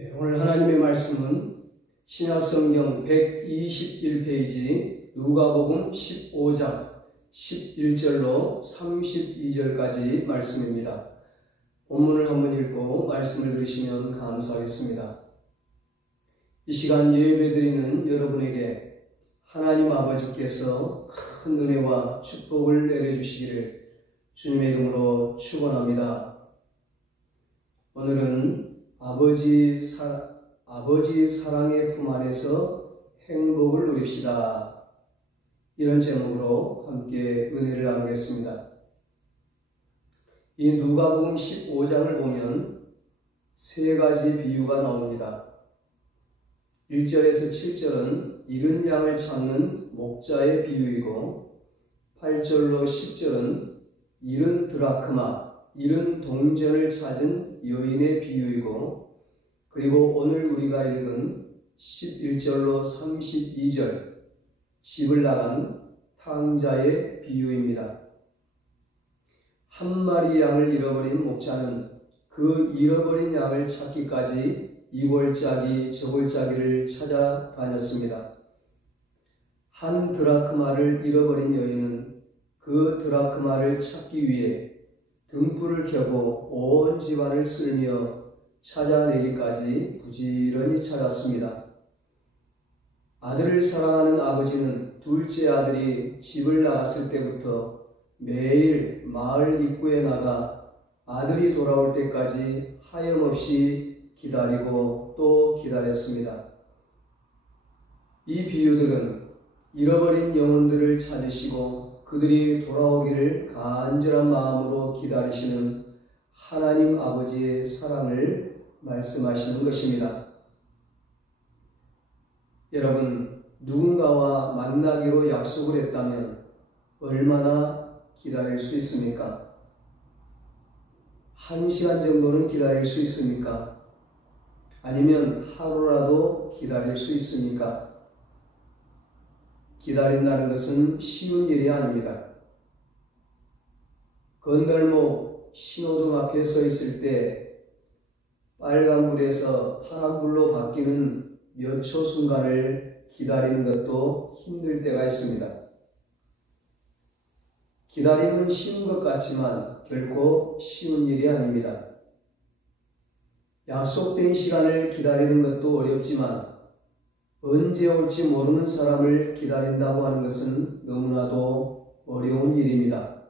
오늘 하나님의 말씀은 신약성경 121페이지 누가복음 15장 11절로 32절까지 말씀입니다. 본문을 한번 읽고 말씀을 들으시면 감사하겠습니다. 이 시간 예배드리는 여러분에게 하나님 아버지께서 큰 은혜와 축복을 내려주시기를 주님의 이름으로 축원합니다. 오늘은 아버지 사랑의 품 안에서 행복을 누립시다. 이런 제목으로 함께 은혜를 나누겠습니다. 이 누가복음 15장을 보면 세 가지 비유가 나옵니다. 1절에서 7절은 잃은 양을 찾는 목자의 비유이고 8절로 10절은 잃은 드라크마, 잃은 동전을 찾은 여인의 비유이고, 그리고 오늘 우리가 읽은 11절로 32절 집을 나간 탕자의 비유입니다. 한 마리 양을 잃어버린 목자는 그 잃어버린 양을 찾기까지 이 골짜기 저 골짜기를 찾아다녔습니다. 한 드라크마를 잃어버린 여인은 그 드라크마를 찾기 위해 등불을 켜고 온 집안을 쓸며 찾아내기까지 부지런히 찾았습니다. 아들을 사랑하는 아버지는 둘째 아들이 집을 나갔을 때부터 매일 마을 입구에 나가 아들이 돌아올 때까지 하염없이 기다리고 또 기다렸습니다. 이 비유들은 잃어버린 영혼들을 찾으시고 그들이 돌아오기를 간절한 마음으로 기다리시는 하나님 아버지의 사랑을 말씀하시는 것입니다. 여러분, 누군가와 만나기로 약속을 했다면 얼마나 기다릴 수 있습니까? 1시간 정도는 기다릴 수 있습니까? 아니면 하루라도 기다릴 수 있습니까? 기다린다는 것은 쉬운 일이 아닙니다. 건널목 신호등 앞에 서 있을 때 빨간불에서 파란불로 바뀌는 몇 초 순간을 기다리는 것도 힘들 때가 있습니다. 기다림은 쉬운 것 같지만 결코 쉬운 일이 아닙니다. 약속된 시간을 기다리는 것도 어렵지만 언제 올지 모르는 사람을 기다린다고 하는 것은 너무나도 어려운 일입니다.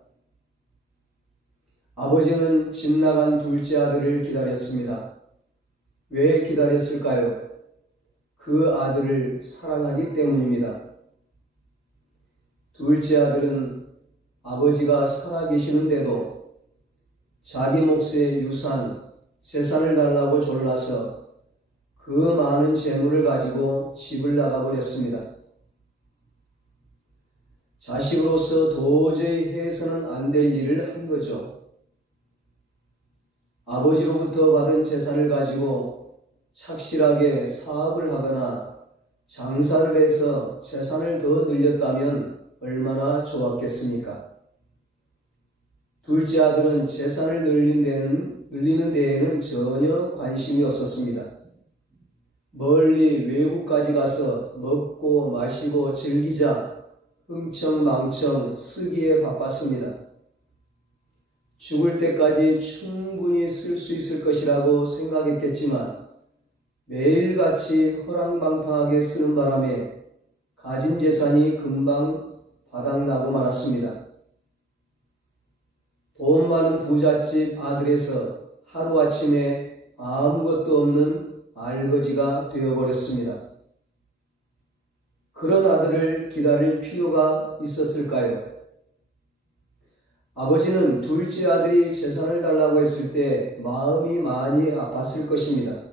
아버지는 집 나간 둘째 아들을 기다렸습니다. 왜 기다렸을까요? 그 아들을 사랑하기 때문입니다. 둘째 아들은 아버지가 살아계시는데도 자기 몫의 유산, 재산을 달라고 졸라서 그 많은 재물을 가지고 집을 나가버렸습니다. 자식으로서 도저히 해서는 안 될 일을 한 거죠. 아버지로부터 받은 재산을 가지고 착실하게 사업을 하거나 장사를 해서 재산을 더 늘렸다면 얼마나 좋았겠습니까? 둘째 아들은 재산을 늘리는 데에는 전혀 관심이 없었습니다. 멀리 외국까지 가서 먹고 마시고 즐기자 흥청망청 쓰기에 바빴습니다. 죽을 때까지 충분히 쓸 수 있을 것이라고 생각했겠지만 매일같이 허랑방탕하게 쓰는 바람에 가진 재산이 금방 바닥나고 말았습니다. 돈 많은 부잣집 아들에서 하루아침에 아무것도 없는 알거지가 되어버렸습니다. 그런 아들을 기다릴 필요가 있었을까요? 아버지는 둘째 아들이 재산을 달라고 했을 때 마음이 많이 아팠을 것입니다.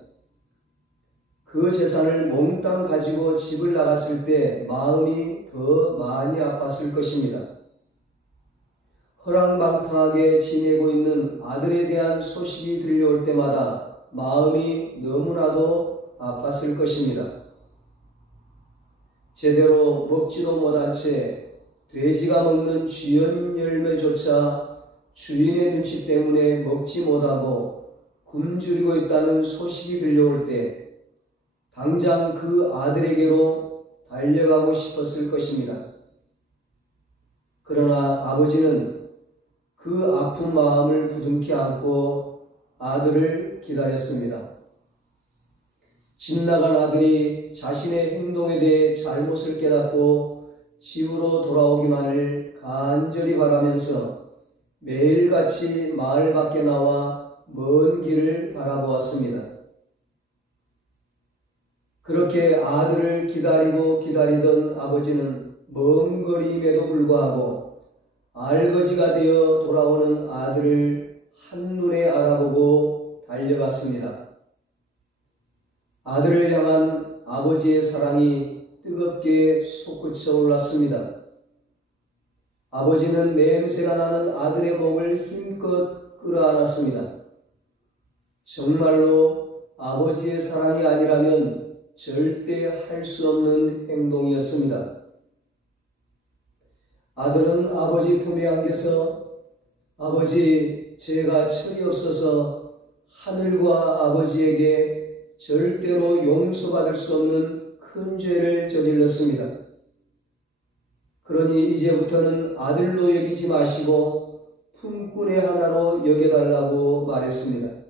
그 재산을 몽땅 가지고 집을 나갔을 때 마음이 더 많이 아팠을 것입니다. 허랑방탕하게 지내고 있는 아들에 대한 소식이 들려올 때마다 마음이 너무나도 아팠을 것입니다. 제대로 먹지도 못한 채 돼지가 먹는 쥐연 열매조차 주인의 눈치 때문에 먹지 못하고 굶주리고 있다는 소식이 들려올 때 당장 그 아들에게로 달려가고 싶었을 것입니다. 그러나 아버지는 그 아픈 마음을 부둥켜 안고 아들을 기다렸습니다. 집 나간 아들이 자신의 행동에 대해 잘못을 깨닫고 집으로 돌아오기만을 간절히 바라면서 매일같이 마을 밖에 나와 먼 길을 바라보았습니다. 그렇게 아들을 기다리고 기다리던 아버지는 먼 거리임에도 불구하고 알거지가 되어 돌아오는 아들을 한눈에 알아보고 달려갔습니다. 아들을 향한 아버지의 사랑이 뜨겁게 솟구쳐 올랐습니다. 아버지는 냄새가 나는 아들의 목을 힘껏 끌어안았습니다. 정말로 아버지의 사랑이 아니라면 절대 할 수 없는 행동이었습니다. 아들은 아버지 품에 안겨서 아버지, 제가 철이 없어서 하늘과 아버지에게 절대로 용서받을 수 없는 큰 죄를 저질렀습니다. 그러니 이제부터는 아들로 여기지 마시고 품꾼의 하나로 여겨달라고 말했습니다.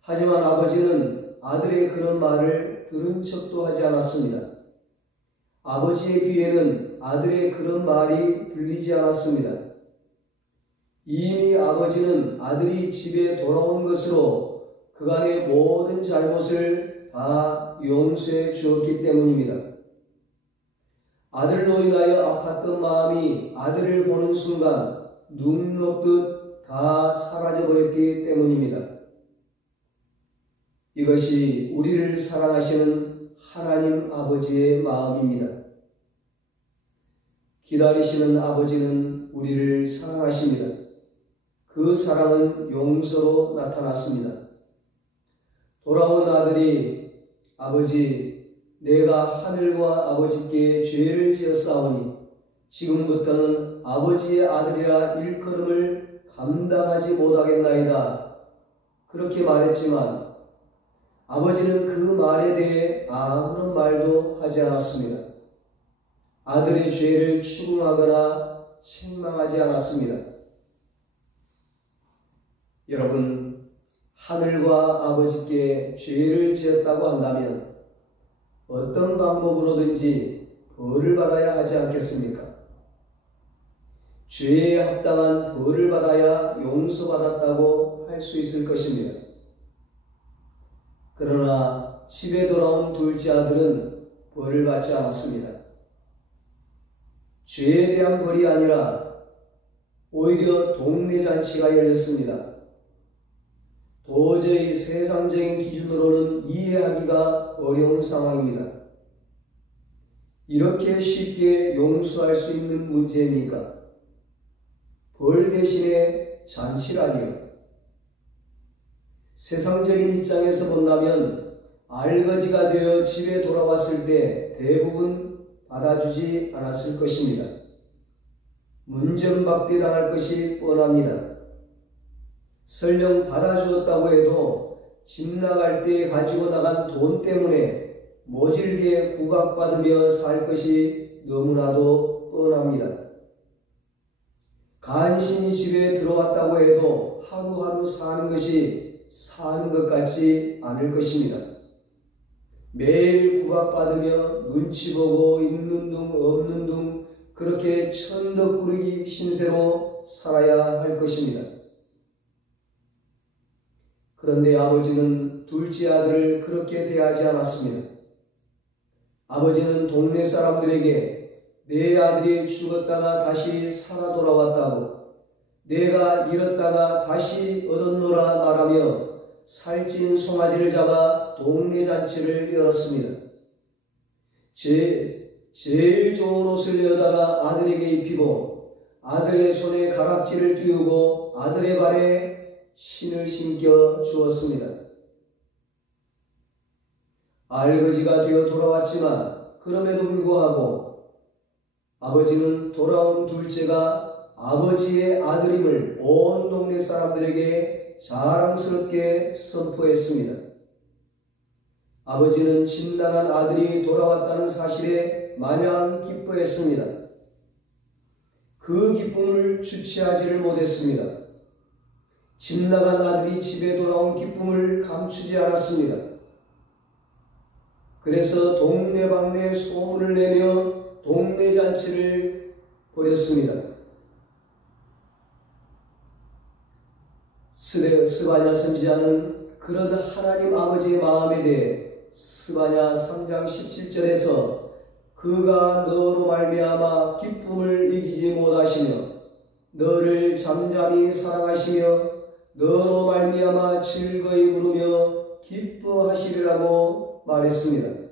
하지만 아버지는 아들의 그런 말을 들은 척도 하지 않았습니다. 아버지의 귀에는 아들의 그런 말이 들리지 않았습니다. 이미 아버지는 아들이 집에 돌아온 것으로 그간의 모든 잘못을 다 용서해 주었기 때문입니다. 아들로 인하여 아팠던 마음이 아들을 보는 순간 눈 녹듯 다 사라져버렸기 때문입니다. 이것이 우리를 사랑하시는 하나님 아버지의 마음입니다. 기다리시는 아버지는 우리를 사랑하십니다. 그 사랑은 용서로 나타났습니다. 돌아온 아들이 아버지, 내가 하늘과 아버지께 죄를 지었사오니 지금부터는 아버지의 아들이라 일컬음을 감당하지 못하겠나이다. 그렇게 말했지만 아버지는 그 말에 대해 아무런 말도 하지 않았습니다. 아들의 죄를 추궁하거나 책망하지 않았습니다. 여러분, 하늘과 아버지께 죄를 지었다고 한다면 어떤 방법으로든지 벌을 받아야 하지 않겠습니까? 죄에 합당한 벌을 받아야 용서받았다고 할 수 있을 것입니다. 그러나 집에 돌아온 둘째 아들은 벌을 받지 않았습니다. 죄에 대한 벌이 아니라 오히려 동네 잔치가 열렸습니다. 도저히 세상적인 기준으로는 이해하기가 어려운 상황입니다. 이렇게 쉽게 용서할 수 있는 문제입니까? 벌 대신에 잔치라니요. 세상적인 입장에서 본다면 알거지가 되어 집에 돌아왔을 때 대부분 받아주지 않았을 것입니다. 문전박대당할 것이 뻔합니다. 설령 받아주었다고 해도 집 나갈 때 가지고 나간 돈 때문에 모질게 구박받으며 살 것이 너무나도 뻔합니다. 간신히 집에 들어왔다고 해도 하루하루 사는 것이 사는 것 같지 않을 것입니다. 매일 구박받으며 눈치 보고 있는 둥 없는 둥 그렇게 천덕꾸러기 신세로 살아야 할 것입니다. 그런데 아버지는 둘째 아들을 그렇게 대하지 않았습니다. 아버지는 동네 사람들에게 내 아들이 죽었다가 다시 살아 돌아왔다고, 내가 잃었다가 다시 얻었노라 말하며 살찐 송아지를 잡아 동네 잔치를 열었습니다. 제일 좋은 옷을 여다가 아들에게 입히고 아들의 손에 가락지를 띄우고 아들의 발에 신을 신겨 주었습니다. 알거지가 되어 돌아왔지만 그럼에도 불구하고 아버지는 돌아온 둘째가 아버지의 아들임을 온 동네 사람들에게 자랑스럽게 선포했습니다. 아버지는 집나간 아들이 돌아왔다는 사실에 마냥 기뻐했습니다. 그 기쁨을 주체하지를 못했습니다. 집나간 아들이 집에 돌아온 기쁨을 감추지 않았습니다. 그래서 동네방네 소문을 내며 동네 잔치를 벌였습니다. 스바냐 선지자는 그런 하나님 아버지의 마음에 대해 스바냐 3장 17절에서 그가 너로 말미암아 기쁨을 이기지 못하시며 너를 잠잠히 사랑하시며 너로 말미암아 즐거이 부르며 기뻐하시리라고 말했습니다.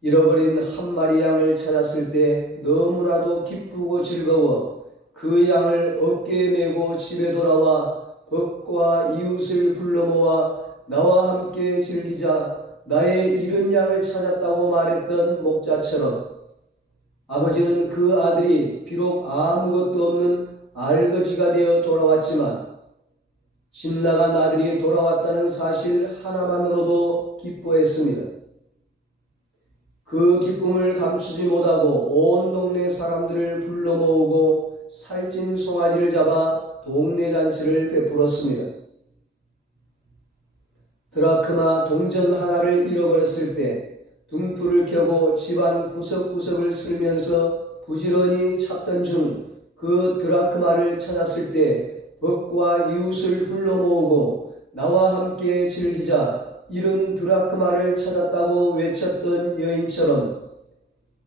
잃어버린 한 마리 양을 찾았을 때 너무나도 기쁘고 즐거워 그 양을 어깨에 메고 집에 돌아와 벗과 이웃을 불러 모아 나와 함께 즐기자 나의 잃은 양을 찾았다고 말했던 목자처럼 아버지는 그 아들이 비록 아무것도 없는 알거지가 되어 돌아왔지만 집 나간 아들이 돌아왔다는 사실 하나만으로도 기뻐했습니다. 그 기쁨을 감추지 못하고 온 동네 사람들을 불러 모으고 살찐 송아지를 잡아 동네 잔치를 베풀었습니다. 드라크마 동전 하나를 잃어버렸을 때 등불을 켜고 집안 구석구석을 쓸면서 부지런히 찾던 중 그 드라크마를 찾았을 때 벗과 이웃을 불러 모으고 나와 함께 즐기자 잃은 드라크마를 찾았다고 외쳤던 여인처럼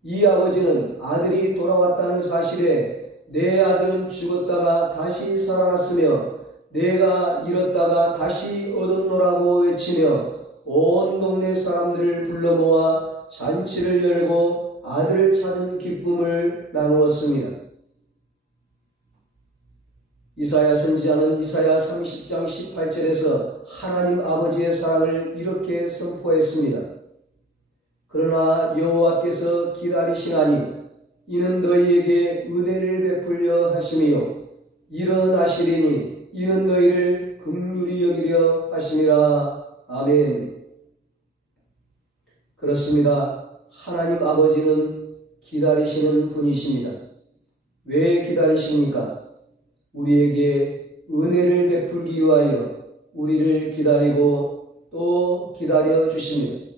이 아버지는 아들이 돌아왔다는 사실에 내 아들은 죽었다가 다시 살아났으며 내가 잃었다가 다시 얻었노라고 외치며 온 동네 사람들을 불러 모아 잔치를 열고 아들을 찾은 기쁨을 나누었습니다. 이사야 선지자는 이사야 30장 18절에서 하나님 아버지의 사랑을 이렇게 선포했습니다. 그러나 여호와께서 기다리시나니 이는 너희에게 은혜를 베풀려 하심이요 일어나시리니 이는 너희를 긍휼히 여기려 하심이라. 아멘. 그렇습니다. 하나님 아버지는 기다리시는 분이십니다. 왜 기다리십니까? 우리에게 은혜를 베풀기 위하여 우리를 기다리고 또 기다려 주십니다.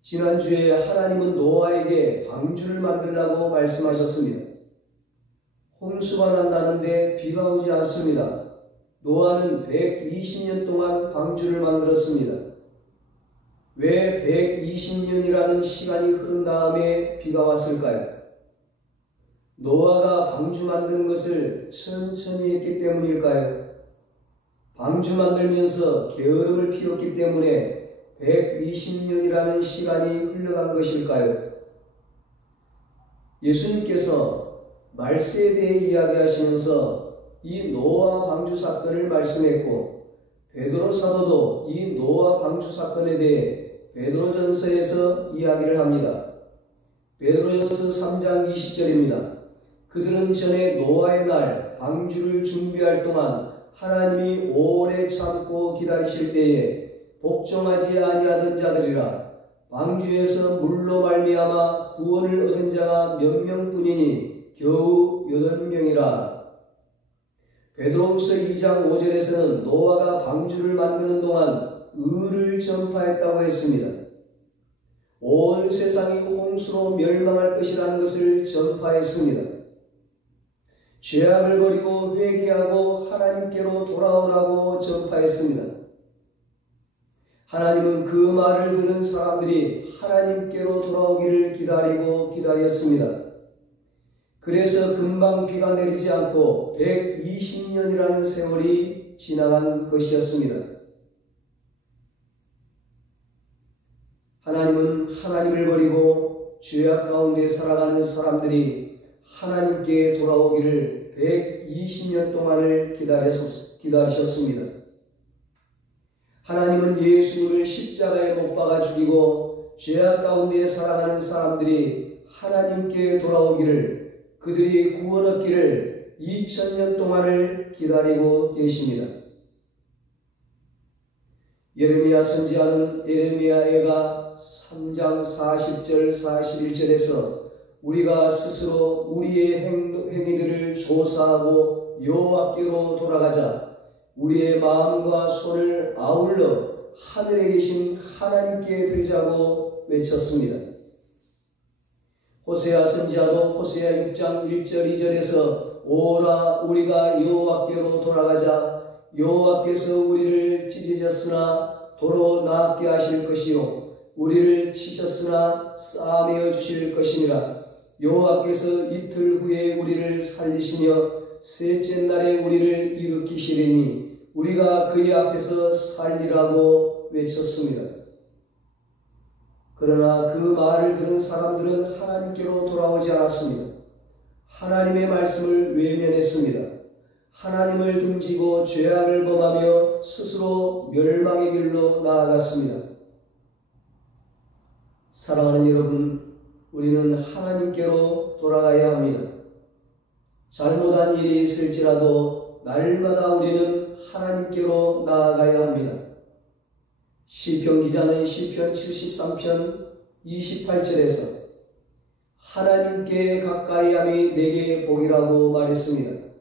지난주에 하나님은 노아에게 방주를 만들라고 말씀하셨습니다. 홍수가 난다는데 비가 오지 않습니다. 노아는 120년 동안 방주를 만들었습니다. 왜 120년이라는 시간이 흐른 다음에 비가 왔을까요? 노아가 방주 만드는 것을 천천히 했기 때문일까요? 방주 만들면서 게으름을 피웠기 때문에 120년이라는 시간이 흘러간 것일까요? 예수님께서 말세에 대해 이야기하시면서 이 노아 방주 사건을 말씀했고 베드로 사도도 이 노아 방주 사건에 대해 베드로전서에서 이야기를 합니다. 베드로전서 3장 20절입니다. 그들은 전에 노아의 날 방주를 준비할 동안 하나님이 오래 참고 기다리실 때에 복종하지 아니하던 자들이라. 방주에서 물로 말미암아 구원을 얻은 자가 몇 명뿐이니 겨우 8명이라. 베드로후서 2장 5절에서는 노아가 방주를 만드는 동안 의를 전파했다고 했습니다. 온 세상이 홍수로 멸망할 것이라는 것을 전파했습니다. 죄악을 버리고 회개하고 하나님께로 돌아오라고 전파했습니다. 하나님은 그 말을 들은 사람들이 하나님께로 돌아오기를 기다리고 기다렸습니다. 그래서 금방 비가 내리지 않고 120년이라는 세월이 지나간 것이었습니다. 하나님은 하나님을 버리고 죄악 가운데 살아가는 사람들이 하나님께 돌아오기를 120년 동안을 기다리셨습니다. 하나님은 예수님을 십자가에 못 박아 죽이고 죄악 가운데 살아가는 사람들이 하나님께 돌아오기를, 그들이 구원 얻기를 2000년 동안을 기다리고 계십니다. 예레미야 선지자는 예레미야애가 3장 40절 41절에서 우리가 스스로 우리의 행위들을 조사하고 여호와께로 돌아가자 우리의 마음과 손을 아울러 하늘에 계신 하나님께 들자고 외쳤습니다. 호세아 선지자도 호세아 6장 1절 2절에서 오라 우리가 여호와께로 돌아가자 여호와께서 우리를 찢으셨으나 도로 낫게 하실 것이요 우리를 치셨으나 싸매어 주실 것이니라. 여호와께서 이틀 후에 우리를 살리시며 셋째 날에 우리를 일으키시리니 우리가 그의 앞에서 살리라고 외쳤습니다. 그러나 그 말을 들은 사람들은 하나님께로 돌아오지 않았습니다. 하나님의 말씀을 외면했습니다. 하나님을 등지고 죄악을 범하며 스스로 멸망의 길로 나아갔습니다. 사랑하는 여러분, 우리는 하나님께로 돌아가야 합니다. 잘못한 일이 있을지라도 날마다 우리는 하나님께로 나아가야 합니다. 시편 기자는 시편 73편 28절에서 하나님께 가까이함이 내게 복이라고 말했습니다.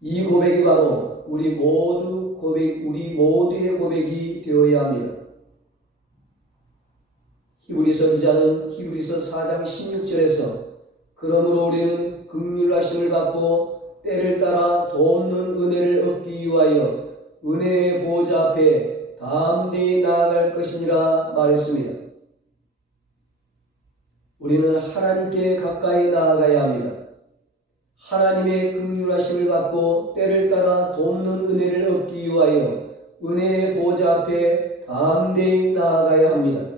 이 고백이 바로 우리 모두의 고백이 되어야 합니다. 히브리서 기자는 히브리서 4장 16절에서 그러므로 우리는 긍휼하심을 받고 때를 따라 돕는 은혜를 얻기 위하여 은혜의 보좌 앞에 담대히 나아갈 것이니라 말했습니다. 우리는 하나님께 가까이 나아가야 합니다. 하나님의 긍휼하심을 받고 때를 따라 돕는 은혜를 얻기 위하여 은혜의 보좌 앞에 담대히 나아가야 합니다.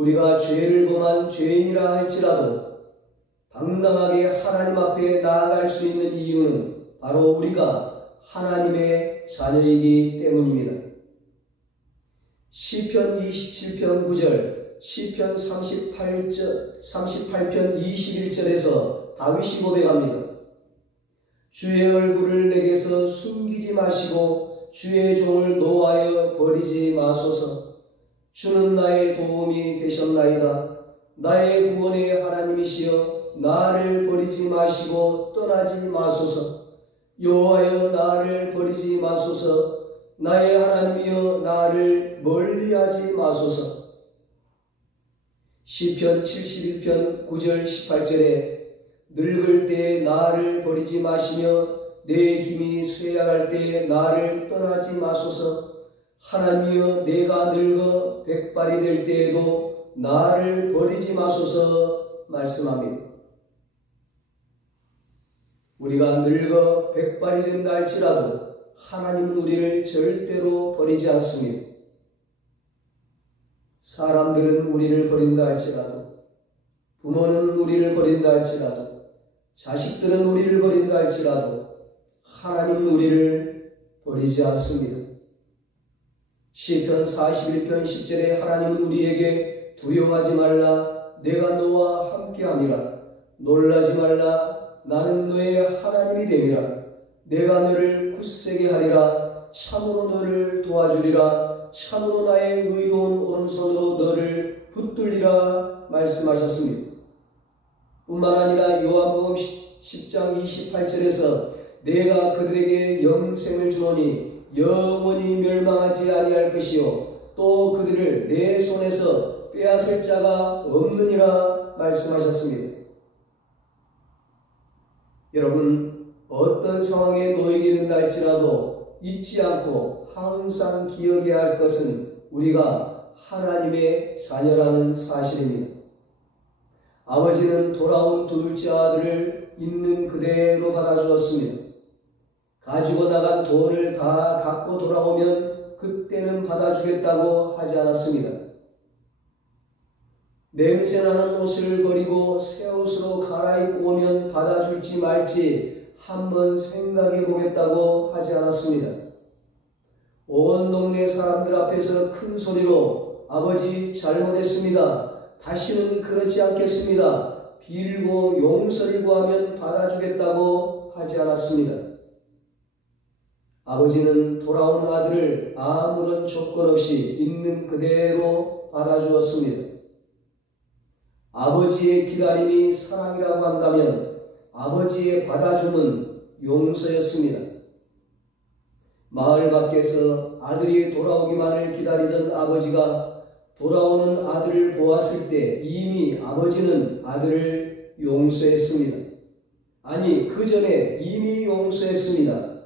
우리가 죄를 범한 죄인이라 할지라도 당당하게 하나님 앞에 나아갈 수 있는 이유는 바로 우리가 하나님의 자녀이기 때문입니다. 시편 27편 9절, 시편 38편 21절에서 다윗이 고백합니다. 주의 얼굴을 내게서 숨기지 마시고 주의 종을 노하여 버리지 마소서. 주는 나의 도움이 되셨나이다. 나의 구원의 하나님이시여 나를 버리지 마시고 떠나지 마소서. 여호와여 나를 버리지 마소서. 나의 하나님이여 나를 멀리하지 마소서. 시편 71편 9절 18절에 늙을 때에 나를 버리지 마시며 내 힘이 쇠약할 때에 나를 떠나지 마소서. 하나님이여 내가 늙어 백발이 될 때에도 나를 버리지 마소서 말씀합니다. 우리가 늙어 백발이 된다 할지라도 하나님은 우리를 절대로 버리지 않습니다. 사람들은 우리를 버린다 할지라도, 부모는 우리를 버린다 할지라도, 자식들은 우리를 버린다 할지라도 하나님은 우리를 버리지 않습니다. 시편 41편 10절에 하나님은 우리에게 두려워하지 말라 내가 너와 함께함이라 놀라지 말라 나는 너의 하나님이 됨이라 내가 너를 굳세게 하리라 참으로 너를 도와주리라 참으로 나의 의로운 오른손으로 너를 붙들리라 말씀하셨습니다. 뿐만 아니라 요한복음 10장 28절에서 내가 그들에게 영생을 주노니 영원히 멸망하지 아니할 것이요 또 그들을 내 손에서 빼앗을 자가 없느니라 말씀하셨습니다. 여러분, 어떤 상황에 놓이게 된다 할지라도 잊지 않고 항상 기억해야 할 것은 우리가 하나님의 자녀라는 사실입니다. 아버지는 돌아온 둘째 아들을 있는 그대로 받아주었습니다. 가지고 나간 돈을 다 갖고 돌아오면 그때는 받아주겠다고 하지 않았습니다. 냄새나는 옷을 버리고 새 옷으로 갈아입고 오면 받아줄지 말지 한번 생각해 보겠다고 하지 않았습니다. 온 동네 사람들 앞에서 큰 소리로 아버지 잘못했습니다. 다시는 그러지 않겠습니다. 빌고 용서를 구하면 받아주겠다고 하지 않았습니다. 아버지는 돌아온 아들을 아무런 조건 없이 있는 그대로 받아주었습니다. 아버지의 기다림이 사랑이라고 한다면 아버지의 받아줌은 용서였습니다. 마을 밖에서 아들이 돌아오기만을 기다리던 아버지가 돌아오는 아들을 보았을 때 이미 아버지는 아들을 용서했습니다. 아니, 그 전에 이미 용서했습니다.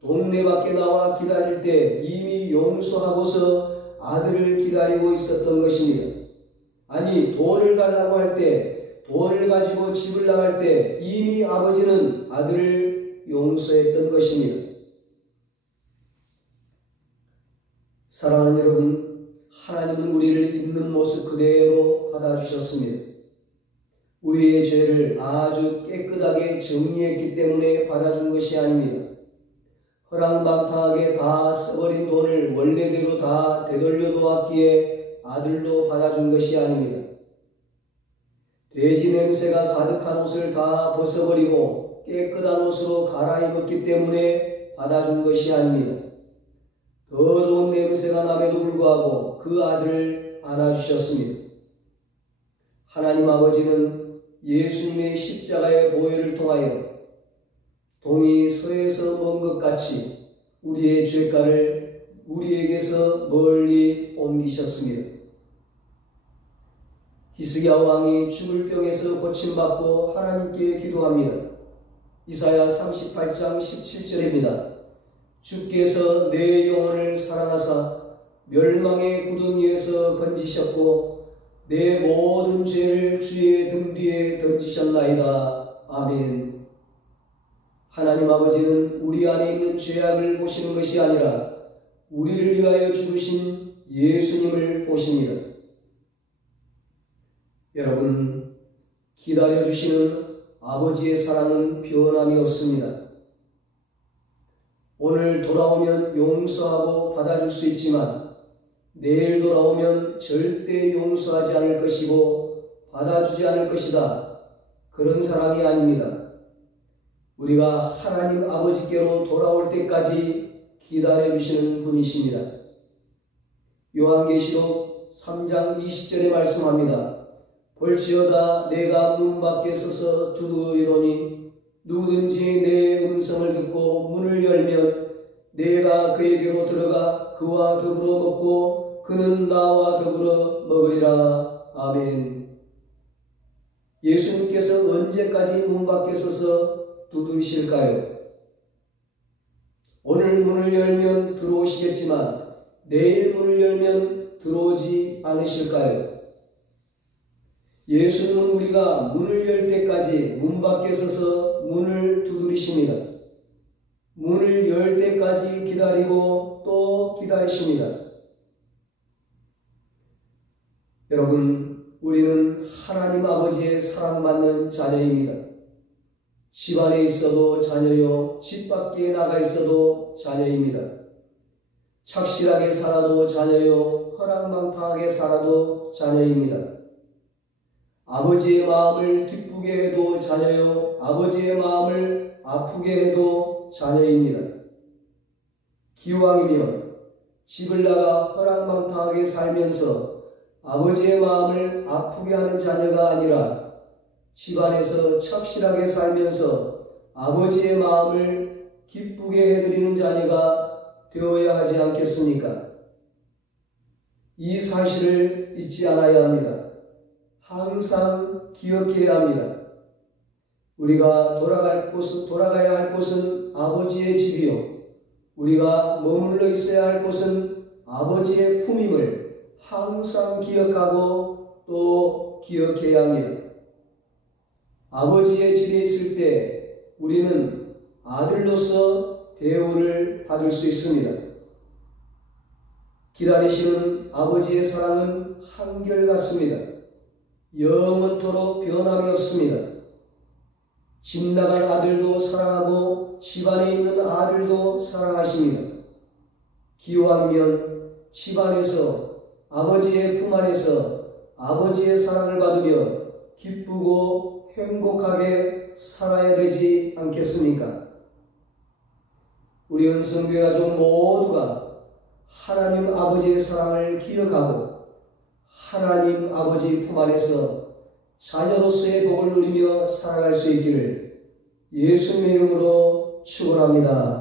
동네 밖에 나와 기다릴 때 이미 용서하고서 아들을 기다리고 있었던 것입니다. 아니, 돈을 달라고 할 때, 돈을 가지고 집을 나갈 때 이미 아버지는 아들을 용서했던 것입니다. 사랑하는 여러분, 하나님은 우리를 있는 모습 그대로 받아주셨습니다. 우리의 죄를 아주 깨끗하게 정리했기 때문에 받아준 것이 아닙니다. 허랑방탕하게 다 써버린 돈을 원래대로 다 되돌려 놓았기에 아들로 받아준 것이 아닙니다. 돼지 냄새가 가득한 옷을 다 벗어버리고 깨끗한 옷으로 갈아입었기 때문에 받아준 것이 아닙니다. 더러운 냄새가 남에도 불구하고 그 아들을 안아주셨습니다. 하나님 아버지는 예수님의 십자가의 보혈을 통하여 동이 서에서 먼 것 같이 우리의 죄가를 우리에게서 멀리 옮기셨습니다. 히스기야 왕이 죽을 병에서 고침받고 하나님께 기도합니다. 이사야 38장 17절입니다. 주께서 내 영혼을 사랑하사 멸망의 구덩이에서 건지셨고 내 모든 죄를 주의 등 뒤에 던지셨나이다. 아멘. 하나님 아버지는 우리 안에 있는 죄악을 보시는 것이 아니라 우리를 위하여 죽으신 예수님을 보십니다. 여러분, 기다려주시는 아버지의 사랑은 변함이 없습니다. 오늘 돌아오면 용서하고 받아줄 수 있지만 내일 돌아오면 절대 용서하지 않을 것이고 받아주지 않을 것이다. 그런 사랑이 아닙니다. 우리가 하나님 아버지께로 돌아올 때까지 기다려주시는 분이십니다. 요한계시록 3장 20절에 말씀합니다. 볼지어다 내가 문 밖에 서서 두드리노니 누구든지 내 음성을 듣고 문을 열면 내가 그에게로 들어가 그와 더불어 먹고 그는 나와 더불어 먹으리라. 아멘. 예수님께서 언제까지 문 밖에 서서 두드리실까요? 오늘 문을 열면 들어오시겠지만 내일 문을 열면 들어오지 않으실까요? 예수님은 우리가 문을 열 때까지 문 밖에 서서 문을 두드리십니다. 문을 열 때까지 기다리고 또 기다리십니다. 여러분, 우리는 하나님 아버지의 사랑받는 자녀입니다. 집 안에 있어도 자녀요, 집 밖에 나가 있어도 자녀입니다. 착실하게 살아도 자녀요, 허랑방탕하게 살아도 자녀입니다. 아버지의 마음을 기쁘게 해도 자녀요, 아버지의 마음을 아프게 해도 자녀입니다. 기왕이면 집을 나가 허랑방탕하게 살면서 아버지의 마음을 아프게 하는 자녀가 아니라 집안에서 착실하게 살면서 아버지의 마음을 기쁘게 해드리는 자녀가 되어야 하지 않겠습니까? 이 사실을 잊지 않아야 합니다. 항상 기억해야 합니다. 우리가 돌아가야 할 곳은 아버지의 집이요, 우리가 머물러 있어야 할 곳은 아버지의 품임을 항상 기억하고 또 기억해야 합니다. 아버지의 집에 있을 때 우리는 아들로서 대우를 받을 수 있습니다. 기다리시는 아버지의 사랑은 한결같습니다. 영원토록 변함이 없습니다. 집 나갈 아들도 사랑하고 집안에 있는 아들도 사랑하십니다. 기왕이면 집안에서 아버지의 품 안에서 아버지의 사랑을 받으며 기쁘고 행복하게 살아야 되지 않겠습니까? 우리 은성교회 가족 모두가 하나님 아버지의 사랑을 기억하고 하나님 아버지 품 안에서 자녀로서의 복을 누리며 살아갈 수 있기를 예수님의 이름으로 축원합니다.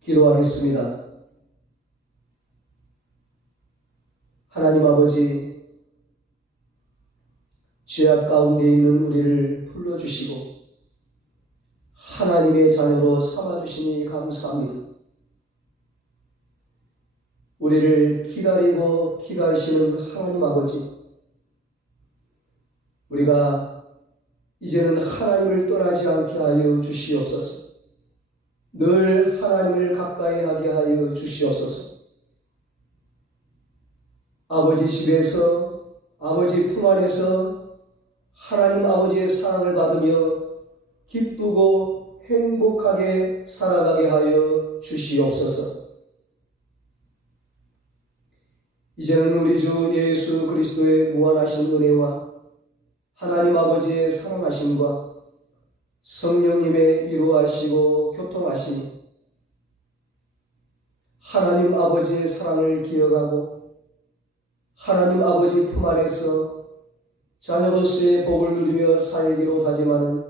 기도하겠습니다. 하나님 아버지, 죄악 가운데 있는 우리를 불러주시고 하나님의 자녀로 삼아주시니 감사합니다. 우리를 기다리고 기다리시는 하나님 아버지, 우리가 이제는 하나님을 떠나지 않게 하여 주시옵소서. 늘 하나님을 가까이 하게 하여 주시옵소서. 아버지 집에서, 아버지 품 안에서 하나님 아버지의 사랑을 받으며 기쁘고 행복하게 살아가게 하여 주시옵소서. 이제는 우리 주 예수 그리스도의 무한하신 은혜와 하나님 아버지의 사랑하심과 성령님의 이루하시고 교통하심이 하나님 아버지의 사랑을 기억하고 하나님 아버지 품 안에서 자녀로서의 복을 누리며 살기로 다짐하는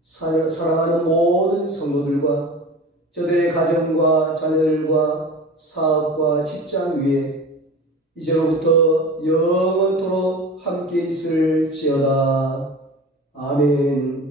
사랑하는 모든 성도들과 저들의 가정과 자녀들과 사업과 직장 위에 이제로부터 영원토록 함께 있을지어다. 아멘.